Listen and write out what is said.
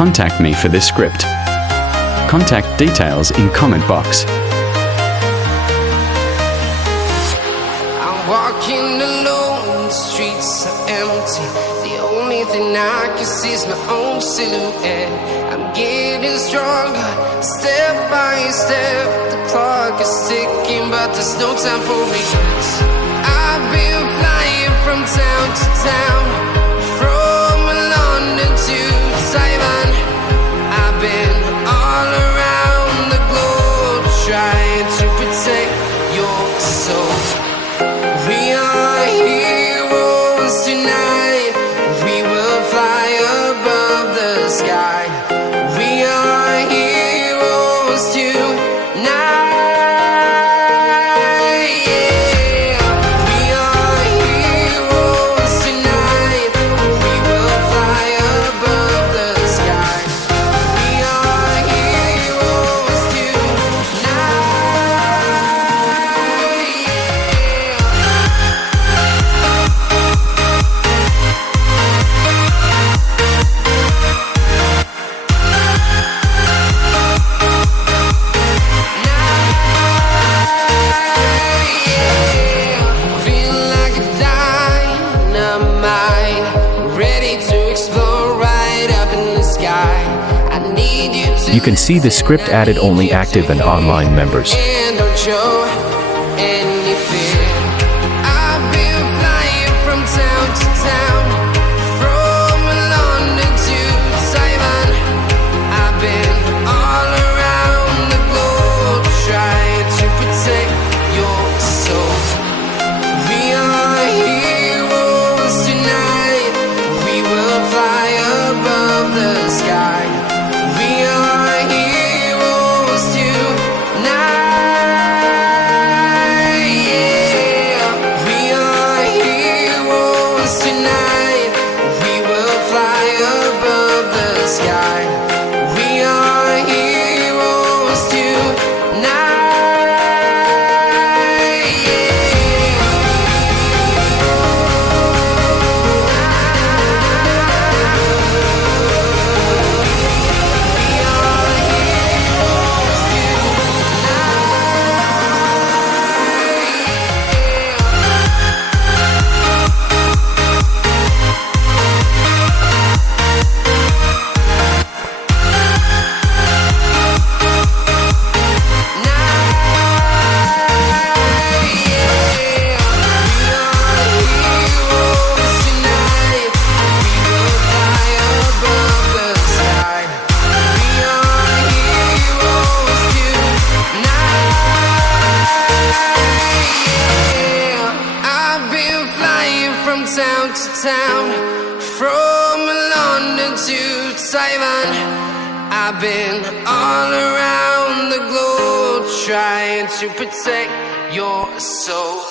contact me for this script. Contact details in comment box. I'm walking alone, the streets are empty. The only thing I can see is my own silhouette. I'm getting stronger, step by step. The clock is ticking, but there's no time for regrets. I've been flying from town to town, from London to Taiwan. I've been all around the globe, trying to protect your soul. We are heroes tonight. We will fly above the sky. We are heroes tonight. Yeah. We are heroes tonight. We will fly above the sky. We are heroes tonight. Feel like a dynamite, ready to explode right up in the sky. I need you to You can see the script added only active and online members. and don't show any fear. I've been flying from town to town, from London to Taiwan. I've been all around the globe, trying to protect your soul. We are heroes tonight. We will fly above the sky. We are heroes tonight. Yeah. We are heroes tonight. We will fly above the sky. We are heroes tonight. Town to town, from London to Taiwan. I've been all around the globe, trying to protect your soul.